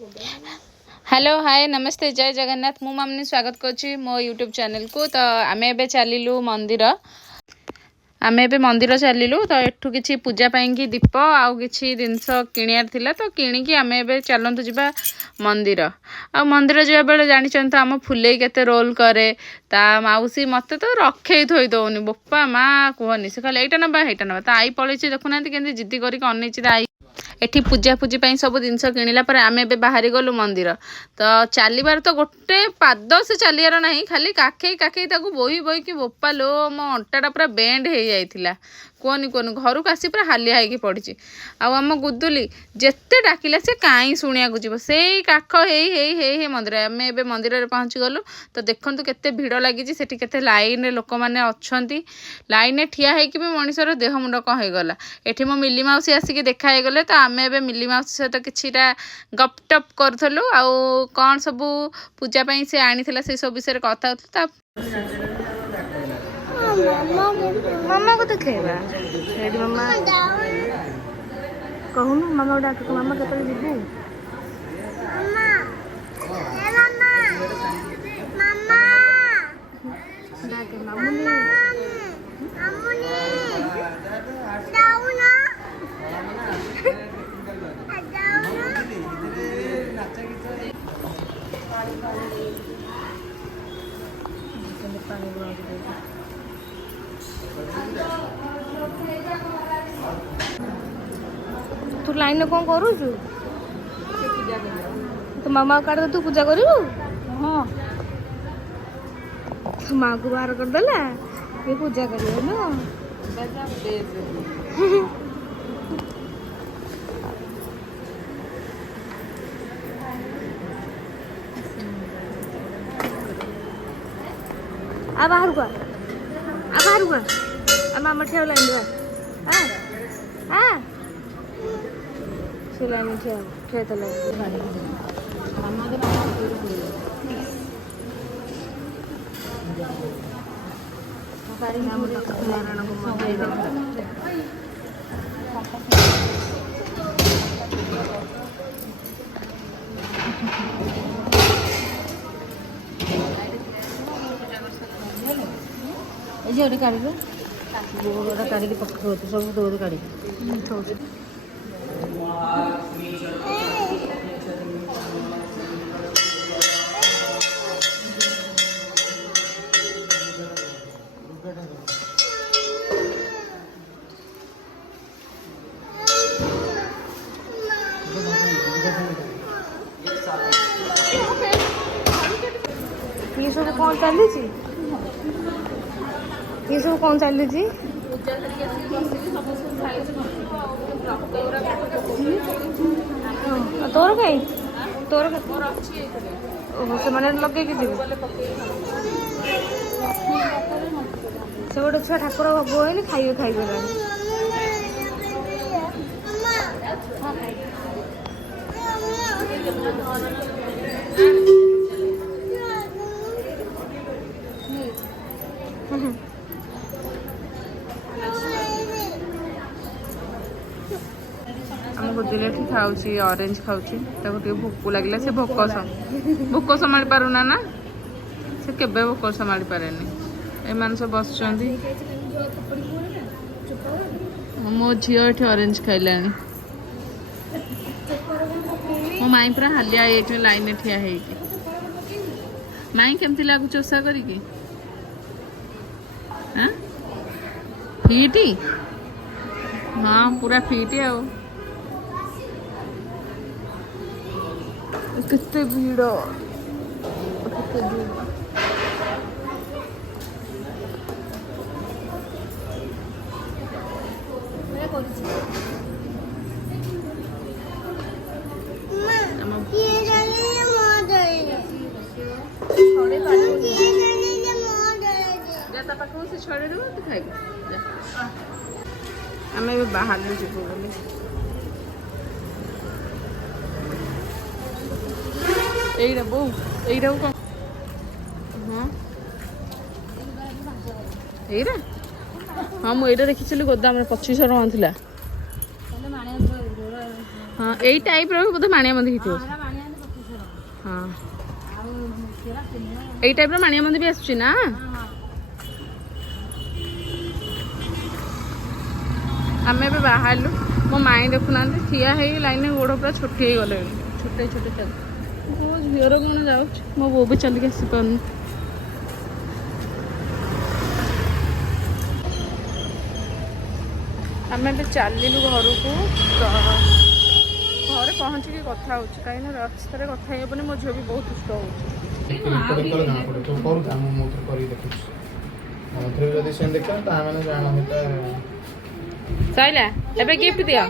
Hello hi नमस्ते जय जगन्नाथ मु मामनी स्वागत करुच्ची मो यूट्यूब चैनल को। तो आम ए चलू मंदिर आम ए मंदिर चलू तो एठू किसी पूजा पाई दीप आउ कि जिनस किणार तो किणिकी आम ए चलतु जा मंदिर आ मंदिर जा बेले जानी तो आम फुले केते रोल करे ता मौसी मत तो रखे थोई दौनी बोपा माँ कहनी से कहले एटा नबा हेटा नबा तो आई पलि देखुना के जिद्दी करके अनईची आई एठी पूजा पूजी सब जिनस किणला पर आम ए बाहरी गलु मंदिर तो चलबार तो गोटे पाद से चलियार ना खाली काखे काखे बोही बोही कि बोपा लो मो अंटाटा पूरा बेंड हो जाइला कहनी कहनी घर को आसी पूरा हालिया होगी पड़ी आम गुदुली जिते डाकिला से कहीं शुणा जीव से काख हे मंदिर आम ए मंदिर में पहुँची गलु तो देखु केते भिड़ लगी से लाइन लोक मैंने अच्छा लाइन ठिया होगी भी मनीषर देह मुंड कौन हो गला एठी मो मिली माउसी आसिक देखा गले तो आम ए मिली माउसी सहित किछिटा गपटप करूँ आउ कौन सब पूजा से आनी से सब विषय कथा मामा को देखा मामा कहूनु मामा डाक मामा केतले जीवु डाके मामुनी तू लाइन कौन करू तो मामा काट तू पूजा करू हाँ तो माँ को बाहर करदेला ये पूजा कर आ बाहर को मामा ठेव लाइन से लाइन ठेव ये काढ़ काढ़ी पक सब दौड़ काढ़ी ये सब कौन चली ये सब कौन चली तोर कहीं तोर से मैंने लगे जी से गोटे छुआ ठाकुर भोग होनी खाइए खाइए गुजराती खाऊची ऑरेंज खाऊची भोक लगे से भोक संभाली पारुना ना से केबे भोक संभाली पारे एमान सब बस मो झी ये ऑरेंज खाइला मो माई पूरा हालिया ये लाइन ठिया है माई केमती लगुच ओषा करी फिटी हाँ पूरा फिट आ कितने भीड़ आम बाहर जीवु बोली एईटा बो एईटा कौन हाँ एईटा हाँ मुझे देखी गोदाम 2500 टଙ୍କା था हाँ यही टाइप रो बोधे माणिया बंधी हाँ यही टाइप माणिया मंदी भी आसुची ना आम ए बाहर मो माई देखुना ठिया है लाइन गोड़ पूरा छोटी हो गले छोटे छोटे चल मो झीर कौन जाऊँ मो बो भी चलिक आसी पार आम ए चलू घर को घरे पहुँचिकी कथा हो कहीं रास्ते कथा हेबनी मो झील भी बहुत दुष्ट हो सैला एबे गिफ्ट दियो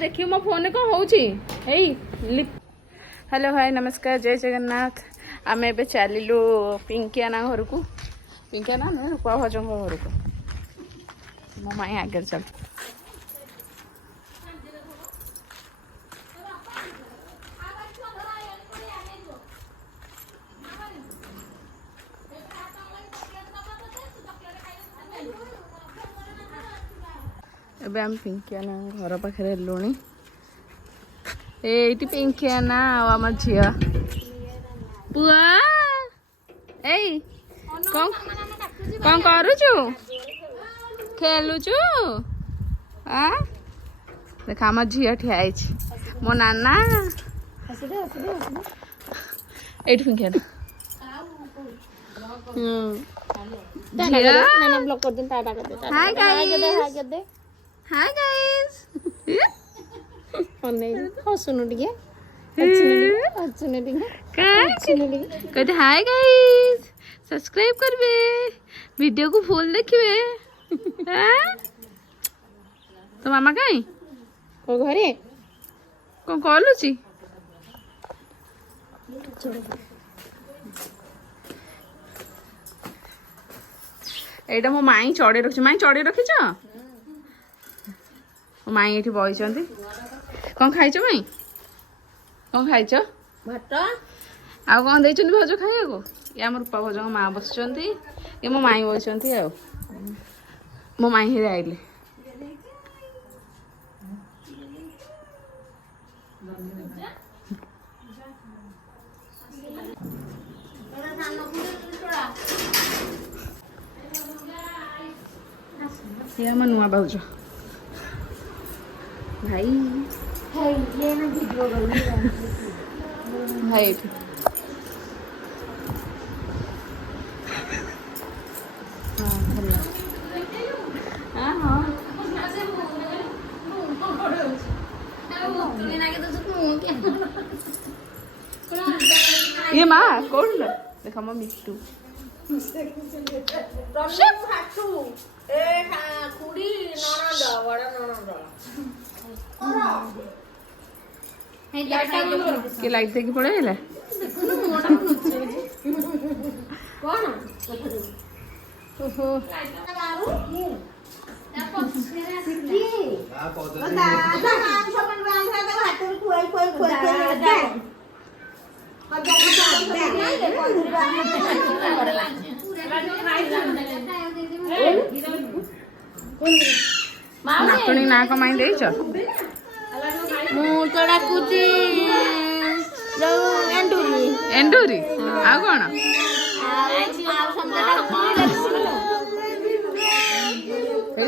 देखियो मो फोन कौन हो हेलो हाय नमस्कार जय जगन्नाथ आम ए चलू पिंकियाना घर को पिंकियाना नुहे रूपा भजन घर को मो माई आगे चल एबे आम पिंकियाना घर पाखे हेलुणी एटी पिंकियाना आम झील पुआ कौन करुचु खेलुचु देख आम झील ठिया मो नाना एटी पिंकियाना हाय गाइस हसुनु टिके कहते हाय गाइस सब्सक्राइब करबे वीडियो को फुल देखिए तो मामा कहीं को घरे कौन कलुची एटा मो माई चढ़े रखी माई चढ़े रखीच माई ये बही कौन खाइच माई कौन खाइच भात आउ कौन दे भौज खाइया को ये आम रूपा भौज माँ बस ये मो माई बही आ मो माई हे आइले ये आम नुआ भाउज भाई भाई ये माँ कौन देखा माँ मिट्टू के लाइट देखी पड़े हेला कौन ओहो नातुणी ना कमाई देच तो डाकुची एंडूरी एंडूरी आ कौन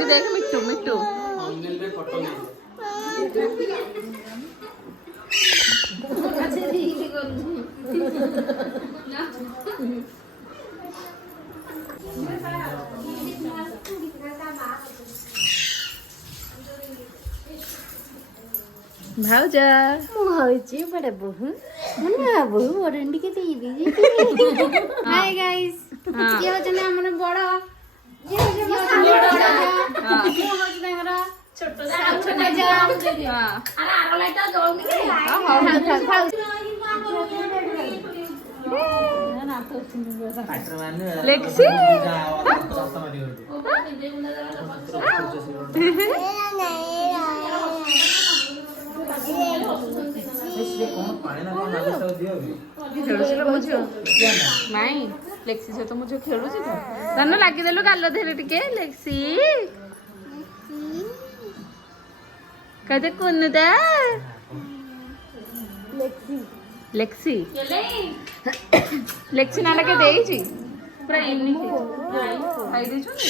देख मिट्टू मिट्टू भाउजा मुझे बड़ा बहु ना बहु ओरंडी के दे दीजिए हाय गाइस ये हो जने हमने बड़ा ये हो जने छोटा छोटा जाम दे दियो अरे आरो लाइट जळनी के हां लेक्सी ଖେଳୁଛି ଲୋ ମୋ ଝିଅ ନାଇଁ ଲେକ୍ସି ସହିତ ମୋ ଝିଅ ଖେଳୁଛି ତ ଧନ ଲାଗିଦେଲୁ ଗାଲ ଦେହରେ ଟିକେ ଲେକ୍ସି कहते कुन्नुदा ଲେକ୍ସି ଲେକ୍ସି ନାଟା କେ ଦେଇଛି ପୁରା ୟୁନିକ୍ ଖାଇ ଦେଇଛନ୍ତି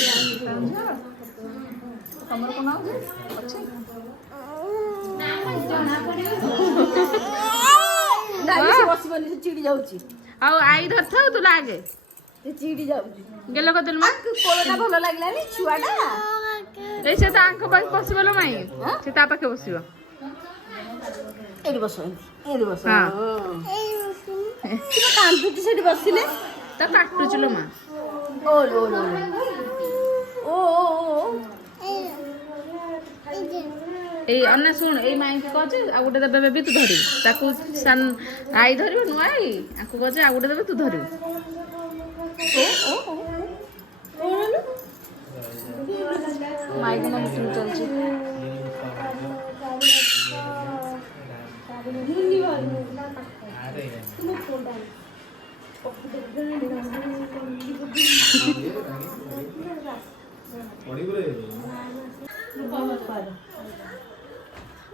ତମର କଣ ଅଛି ବସିବନି ସେ ଚିଡି ଯାଉଛି ଆଉ ଆଇ ଧରିଥାଉ ତୁ ଲାଗେ ସେ ଚିଡି ଯାଉଛି ଗେଲ କରିଦେଲୁ ମା କୋଳଟା ଭଲ ଲାଗିଲାନି ଛୁଆଟା ଏଇ ସେ ତା ଆଙ୍କ ପାଖେ ବସିବ ଲୋ ମାଇଁ ସେ ତା ପାଖେ ବସିବ ଏଇଠି ବସ ଏଇଠି ବସ ହଁ କାନ୍ଦୁଛି ସେଠି ବସିଲେ ତା କାଟୁଛି ଲୋ ମା ଓ ଲୋ ଲୋ ଓ ଏଇ ଅନେ ଶୁଣ ଏଇ ମାଇଁକି କହୁଛି ଆଉ ଗୋଟେ ଦେବେ ବେବି ତୁ ଧରିବୁ ତାକୁ ଆଇ ଧରିବ ନୂଆ ଆଇ ଆକୁ କହୁଛି ଆଉ ଗୋଟେ ଦେବେ ତୁ ଧରିବୁ ମାଇକିନା ମିଟିଂ ଚାଲିଛି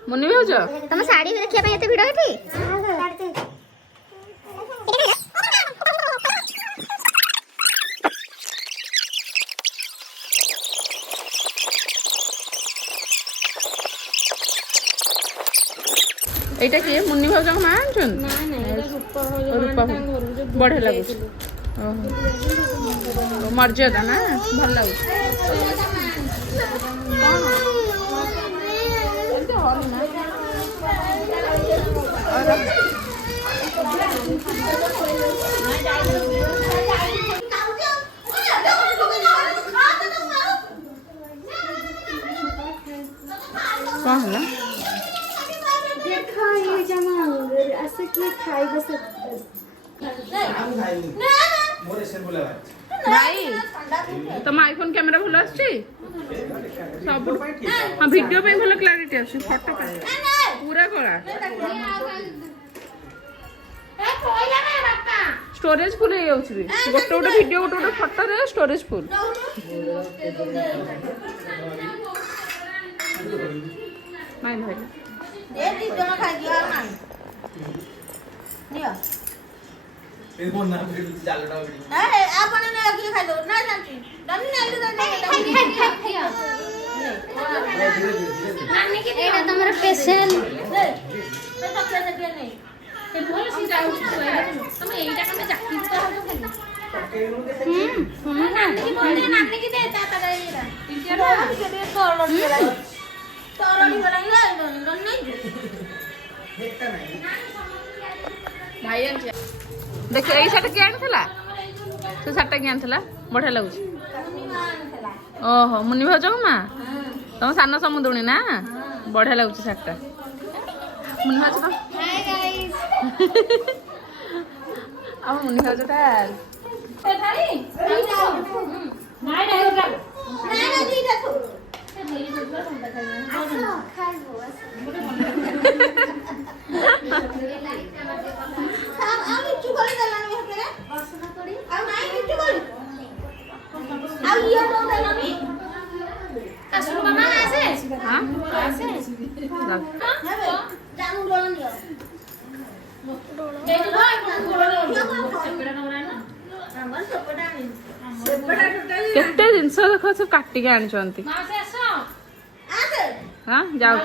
ମୁନି ଭାଉଜ ତମ ଶାଢୀ ଦେଖିବା ପାଇଁ ଏତେ ଭିଡ ଏଠି এইটা কি মুন্নি ভাউজଙ୍କ ମା ଆଣିଛନ୍ତି ରୂପା ବଢିଆ ଲାଗୁଛି ଓହୋ ମର୍ଯ୍ୟାଦା ନା ଭଲ ଲାଗୁଛି କଣ ହେଲା ଭାଇ ତମ ଆଇଫୋନ କ୍ୟାମେରା ଭଲ ଆସୁଛି ସବୁ ହଁ ଭିଡିଓ ପାଇଁ ଭଲ କ୍ଲାରିଟି ଆସୁଛି ଫଟୋ ପାଇଁ ପୁରା କଳା स्टोरेज फुल हो जाउछ भी गोटे गोटे वीडियो गोटे गोटे फोटो रे स्टोरेज फुल नाइ भाई ए दी जमा खाइ दिया ना दिया ए बोल ना फिर चालटा वीडियो ए आपण ने अगली खाइ दो ना जानती दमी नहीं दे नानी के एटा तमरा स्पेशल दे पे चॉकलेट दे नहीं ए बोल सी जाउ तुम एटा कने जाकी तो हो नानी की दे ता ता एटा इंडिया के दे तोरड़ी गला तोरड़ी गला नहीं देखता नहीं भाई देखो एई सेट के आनथला से सेट के आनथला बढ़िया लागुछ ओहो मुनि भाउजो मा तुम सान समुद्रुणी ना बढ़िया लागुछ सेटटा मुनि भाउजो हाय गाइस अब मुनि भाउजोटा केते जिनस देखो सब काटी के आनिचंती हां जाऊ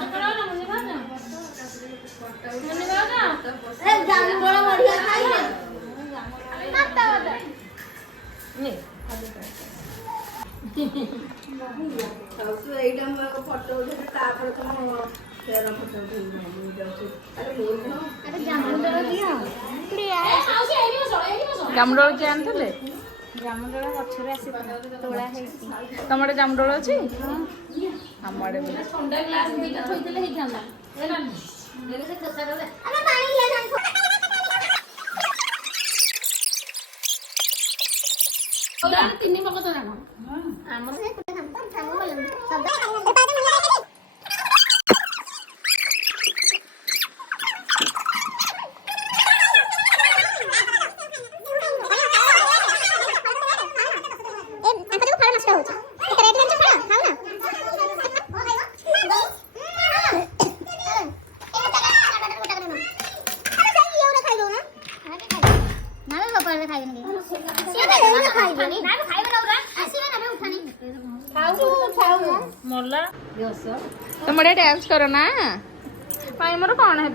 जामुडोल के आनथले ଜାମୁଣ୍ଡଳ ଗଛରୁ ଆସି ତୋଳା ହେଇଛି ତମ ଆଡେ ଜାମୁଡୋଳ ଅଛି ଆମ ଆଡେ ବି ଥଣ୍ଡା ଗ୍ଲାସ ଦିଟା ଥୋଇଦେଲେ ହେଇଥାନ୍ତା ଆମେ ପାଣି ହେଲା ଜାଣି ତିନି ପକତ ଜାଣ ଆମର मोला तुम बड़े डांस करो ना माई मोर कौन है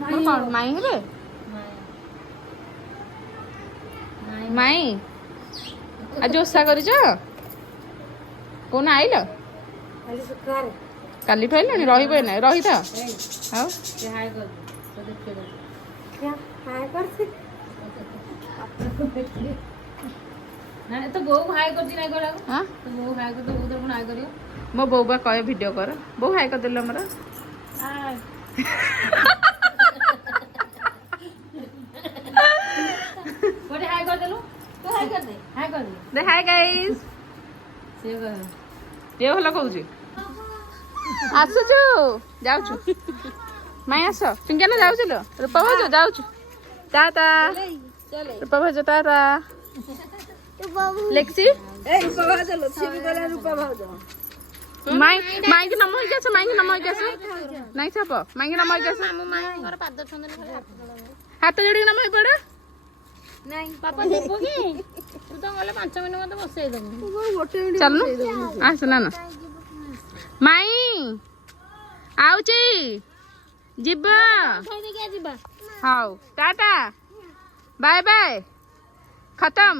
मोर कौन माई है माई आज ओषा कर कौन आइल काली ठहल रही ना रही तो तो बो हाय करती नहीं करा हाँ तो बो हाय कर तो बो तो हाय करियो मो बो बा कहे वीडियो कर बो हाय कर दिल मोर बोले हाय कर देलु तो हाय कर दे दे हाय गाइस से कर ये भल कहूँ आसुचु जाऊचु माई आस पिंकिया ना जाऊचु लो रूपा भाज जाऊचु टाटा रूपा भाज टाटा लेक्सी माई माई की नम होइके माई की नम होइके नहीं छाप माई की नम होइके हाथ जोड़ी नम होई पड़े नहीं पापा देबो की तू तो गले 5 मिनिट मते बसै दम चल न आस ना ना माई आउची जिब्बा खाइ दे के जिबा हाउ टाटा बाय बाय खत्म